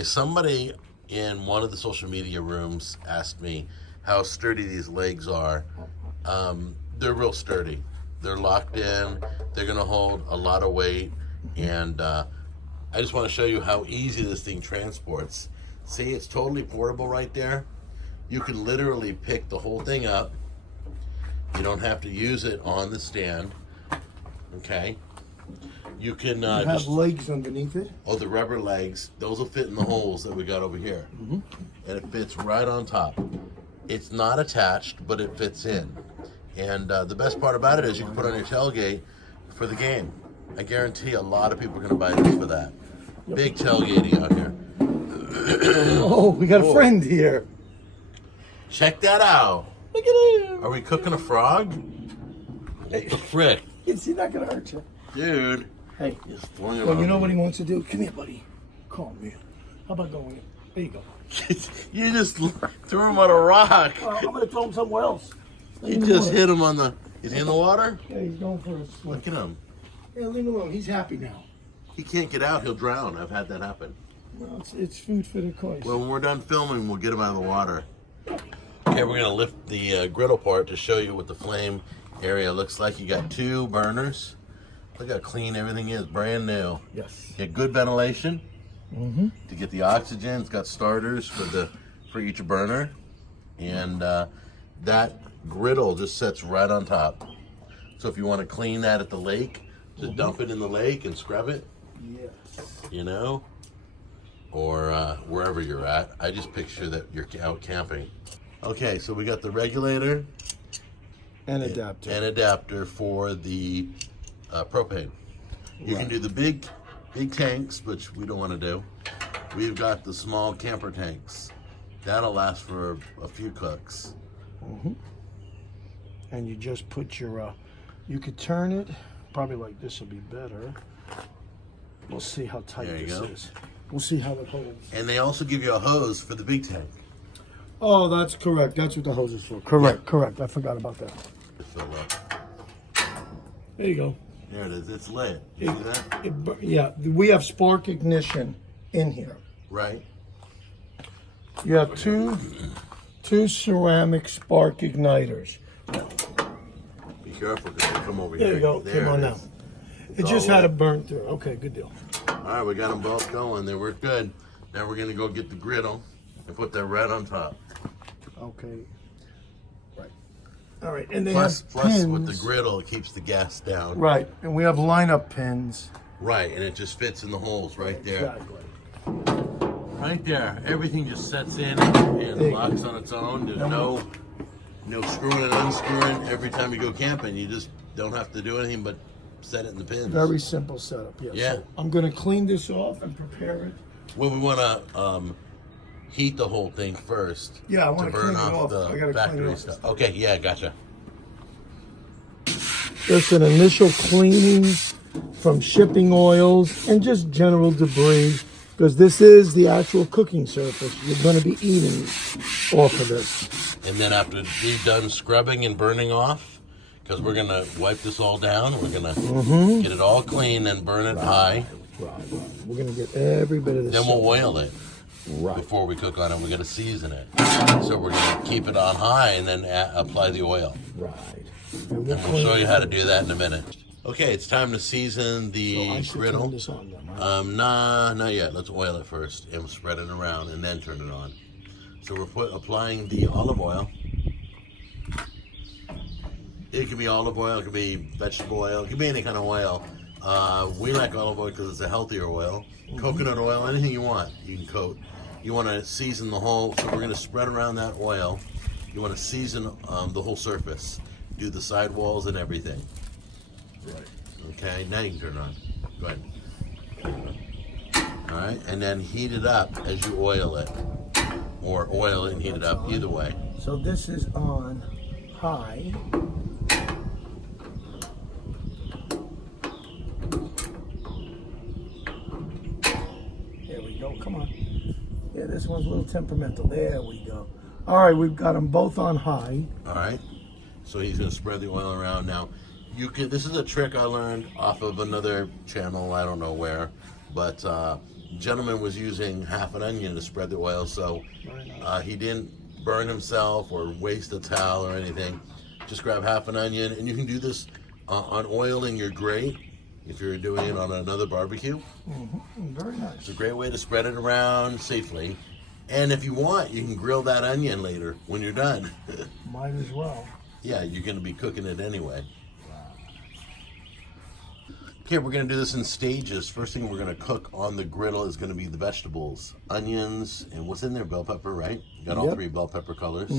Okay, somebody in one of the social media rooms asked me how sturdy these legs are. They're real sturdy. They're locked in. They're gonna hold a lot of weight, and I just want to show you how easy this thing transports. See, it's totally portable right there. You can literally pick the whole thing up. You don't have to use it on the stand. Okay. You can you have legs underneath it. Oh, the rubber legs. Those will fit in the holes that we got over here. And it fits right on top. It's not attached, but it fits in. And the best part about it is you can put it on your tailgate for the game. I guarantee a lot of people are going to buy this for that. Big tailgating out here. Oh, we got a friend here. Check that out. Look at him. Are we cooking a frog? What the frick? Is he not going to hurt you? Dude. Hey, Well, you know what he wants to do? Come here, buddy. Calm here. How about going in? There you go. You just threw him on a rock. I'm going to throw him somewhere else. You just hit him on the... Is he in the water? Yeah, he's going for a swim. Look at him. Yeah, leave him alone. He's happy now. He can't get out. He'll drown. I've had that happen. Well, it's food for the course. Well, when we're done filming, we'll get him out of the water. Okay, we're going to lift the griddle part to show you what the flame area looks like. You got 2 burners. Look how clean everything is. Brand new. Yes. Get good ventilation to get the oxygen. It's got starters for each burner. And that griddle just sits right on top. So if you want to clean that at the lake, just dump it in the lake and scrub it. Yes. You know? Or wherever you're at. I just picture that you're out camping. Okay, so we got the regulator And adapter. and adapter for the propane. You can do the big tanks, which we don't want to do. We've got the small camper tanks. That'll last for a few cooks. And you just put your, you could turn it, probably like this will be better. We'll see how tight There you this go. is. We'll see how it holds. And they also give you a hose for the big tank. Oh, that's correct. That's what the hose is for. Correct, correct. I forgot about that. To fill up. There you go. There it is. It's lit. You see that? Yeah, we have spark ignition in here. Right. You have two ceramic spark igniters. Be careful because they come over There here. you go. There Come on it now. is. It just had to burn through. Okay, good deal. All right, we got them both going. They work good. Now we're going to go get the griddle and put that right on top. Okay. Right. All right, and they Plus have pins. with the griddle, it keeps the gas down. Right, and we have lineup pins. Right, and it just fits in the holes right there. Exactly. Right there. Everything just sets in and There. locks on its own. There's no screwing and unscrewing every time you go camping. You just don't have to do anything but set it in the pins. Very simple setup. Yes. Yeah. So I'm going to clean this off and prepare it. Well, we want to heat the whole thing first. Yeah, I wanna to burn clean it off. the I gotta clean it factory off. stuff. Okay, yeah, gotcha. Just an initial cleaning from shipping oils and just general debris, because this is the actual cooking surface. You're going to be eating off of this. And then after you're done scrubbing and burning off, because we're gonna wipe this all down, we're gonna get it all clean and burn it high. Right. We're going to get every bit of this. Then we'll oil it. Right. Before we cook on it, we're gonna season it. So we're gonna keep it on high and then apply the oil. Right. And we'll show you how to do that in a minute. Okay, it's time to season So the I should griddle. turn this on then, right? Nah, not yet. Let's oil it first and spread it around and then turn it on. So we're applying the olive oil. It could be olive oil, it could be vegetable oil, it could be any kind of oil. We like olive oil because it's a healthier oil. Coconut oil, anything you want, you can coat. You want to season the whole, so we're going to spread around that oil. You want to season the whole surface. Do the sidewalls and everything. Right. Okay, now you can turn it on. Go ahead. All right, and then heat it up as you oil it. Or oil it and heat it up, either way. So this is on high. There we go. Come on. Yeah, this one's a little temperamental. There we go. All right, we've got them both on high. All right, so he's going to spread the oil around. Now, you can. This is a trick I learned off of another channel, I don't know where, but gentleman was using half an onion to spread the oil, so he didn't burn himself or waste a towel or anything. Just grab half an onion, and you can do this on oil in your grate if you're doing it on another barbecue. Very nice. It's a great way to spread it around safely. And if you want, you can grill that onion later when you're done. Might as well. Yeah, you're going to be cooking it anyway. Okay, we're going to do this in stages. First thing we're going to cook on the griddle is going to be the vegetables, onions, and what's in there? Bell pepper, right? You got all three bell pepper colors.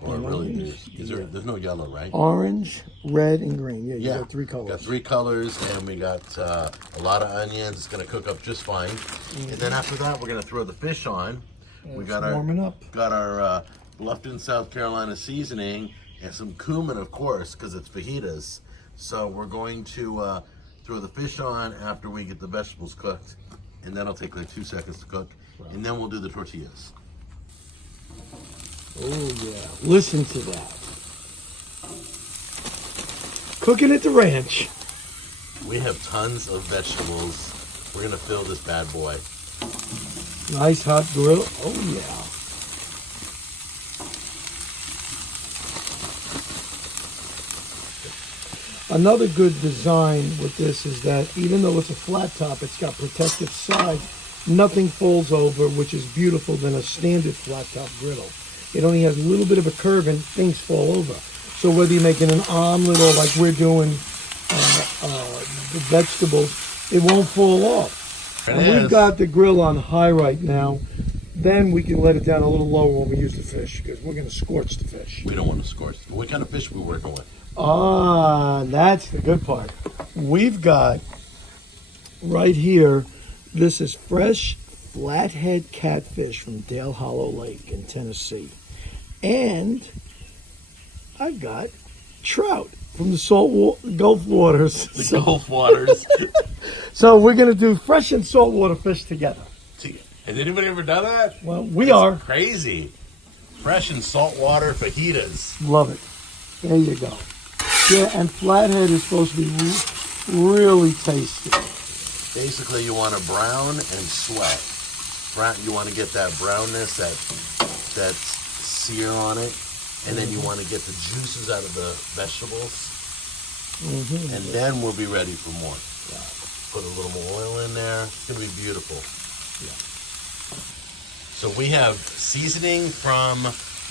Or really, there's no yellow, right? Orange, red, and green. Yeah, you got 3 colors. Got 3 colors, and we got a lot of onions. It's going to cook up just fine. And then after that, we're going to throw the fish on. We got warming up. Got our Bluffton, South Carolina seasoning and some cumin, of course, because it's fajitas. So we're going to throw the fish on after we get the vegetables cooked, and that'll take like 2 seconds to cook, and then we'll do the tortillas. Oh yeah, listen to that. Cooking at the ranch. We have tons of vegetables. We're gonna fill this bad boy. Nice hot grill. Oh yeah. Another good design with this is that even though it's a flat top, it's got protective sides. Nothing falls over, which is beautiful than a standard flat top griddle. It only has a little bit of a curve and things fall over. So whether you're making an omelet or like we're doing the vegetables, it won't fall off. And we've got the grill on high right now. Then we can let it down a little lower when we use the fish because we're going to scorch the fish. We don't want to scorch. What kind of fish are we working with? Ah, that's the good part. We've got right here, this is fresh flathead catfish from Dale Hollow Lake in Tennessee. And I've got trout from the Gulf waters. The Gulf waters. So we're going to do fresh and saltwater fish together. Has anybody ever done that? Well, we are. Crazy. Fresh and saltwater fajitas. Love it. There you go. Yeah, and flathead is supposed to be really tasty. Basically, you want to brown and sweat. You want to get that brownness, that sear on it, and then you want to get the juices out of the vegetables. And then we'll be ready for more. Put a little more oil in there. It's going to be beautiful. Yeah. So we have seasoning from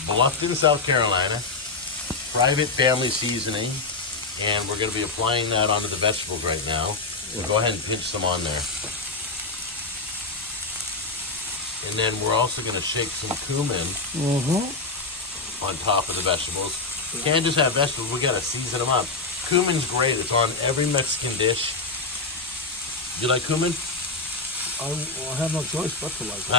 Bluffton, South Carolina, private family seasoning, and we're going to be applying that onto the vegetables right now. So go ahead and pinch some on there. And then we're also going to shake some cumin on top of the vegetables. You can't just have vegetables, we got to season them up. Cumin's great, it's on every Mexican dish. You like cumin? I have no choice but to like it.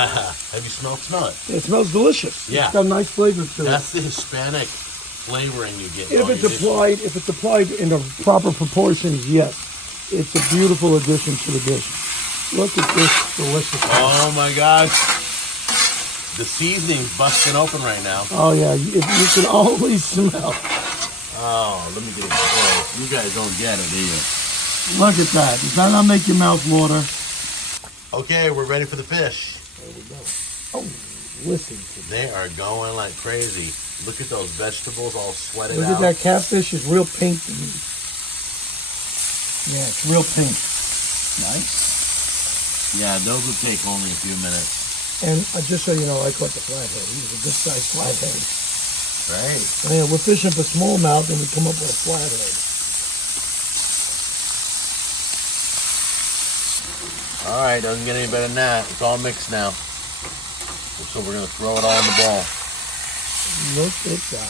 Have you smell it? It smells delicious. Yeah. It's got a nice flavor to it. That's the Hispanic flavoring you get. If it's applied in the proper proportions, yes. It's a beautiful addition to the dish. Look at this delicious. Oh my gosh. The seasoning's busting open right now. Oh yeah, you can always smell. Oh, let me get it close. You guys don't get it, do you? Look at that. Does that not make your mouth water? Okay, we're ready for the fish. There we go. Oh, listen to that. They are going like crazy. Look at those vegetables all sweated Look out. at that catfish. It's real pink. Yeah, it's real pink. Nice. Yeah, those will take only a few minutes. And just so you know, I caught the flathead. He was a good sized flathead. Right. Yeah, we're fishing for smallmouth and we come up with a flathead. All right, doesn't get any better than that. It's all mixed now. So we're going to throw it all in the bowl. Look at that.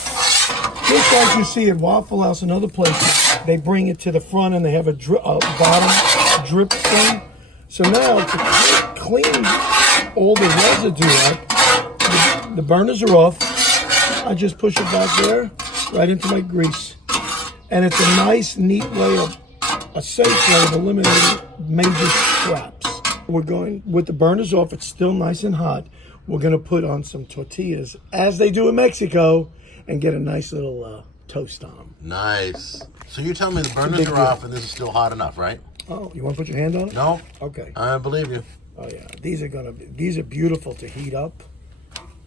Just like you see at Waffle House and other places, they bring it to the front and they have a bottom drip thing. So now to clean all the residue up, the burners are off. I just push it back there, right into my grease. And it's a nice, neat way of, a safe way of eliminating major scraps. We're going, with the burners off, it's still nice and hot. We're going to put on some tortillas, as they do in Mexico, and get a nice little toast on them. Nice. So you're telling me the burners are off and this is still hot enough, right? Oh, you want to put your hand on it? No. Okay. I believe you. Oh yeah, these are beautiful to heat up.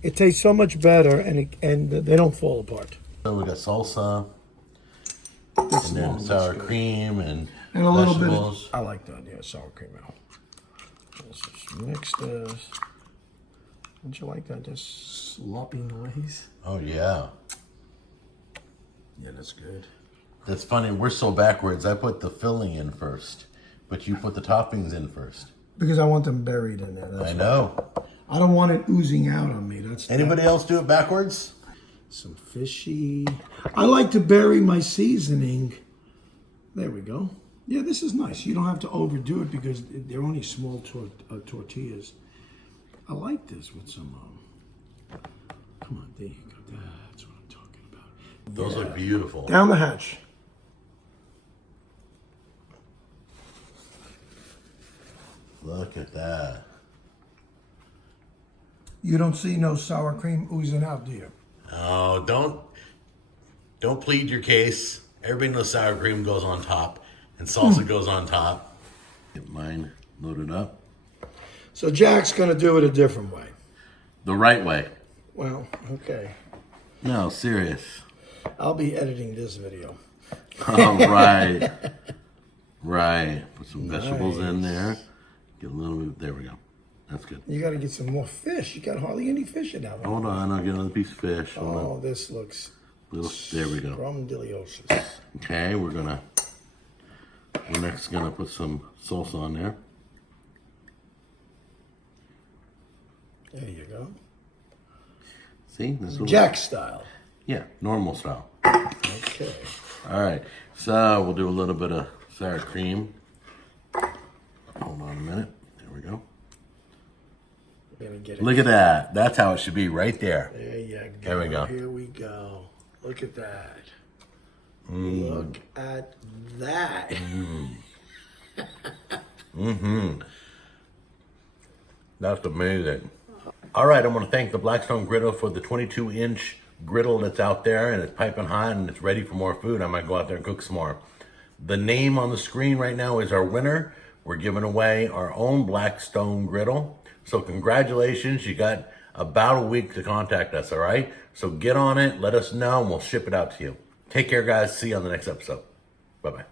It tastes so much better, and they don't fall apart. So we got salsa, This and then one sour looks good. cream and And a little bit. vegetables. I like that. Yeah, sour cream out. Let's just mix this. Don't you like that? Just sloppy noise. Oh yeah. Yeah, that's good. That's funny. We're so backwards. I put the filling in first, but you put the toppings in first. Because I want them buried in there. I know. I don't want it oozing out on me. Anybody else do it backwards? Some fishy. I like to bury my seasoning. There we go. Yeah, this is nice. You don't have to overdo it because they're only small tortillas. I like this with some. Come on, there you go. That's what I'm talking about. Those look beautiful. Down the hatch. Look at that. You don't see no sour cream oozing out, do you? Oh, don't plead your case. Everybody knows sour cream goes on top and salsa goes on top. Get mine loaded up. So Jack's going to do it a different way. The right way. Well, okay. No, serious. I'll be editing this video. All right. Right. Put some vegetables in there. Get a little bit. There we go. That's good. You got to get some more fish. You got hardly any fish in that one. Hold on. I'll get another piece of fish. Hold on. Oh, this looks There we go. scrumdiddlyocious. Okay, we're next gonna put some salsa on there. There you go. See, this is Jack style. yeah, normal style. Okay. All right, so we'll do a little bit of sour cream. Hold on a minute. There we go. We're gonna get it. Look at that. That's how it should be, right there. There you go. There we go. Here we go. Look at that. Look at that. That's amazing. All right, I want to thank the Blackstone Griddle for the 22-inch griddle that's out there, and it's piping hot and it's ready for more food. I might go out there and cook some more. The name on the screen right now is our winner. We're giving away our own Blackstone Griddle. So congratulations, you got about a week to contact us, all right? So get on it, let us know, and we'll ship it out to you. Take care, guys. See you on the next episode. Bye-bye.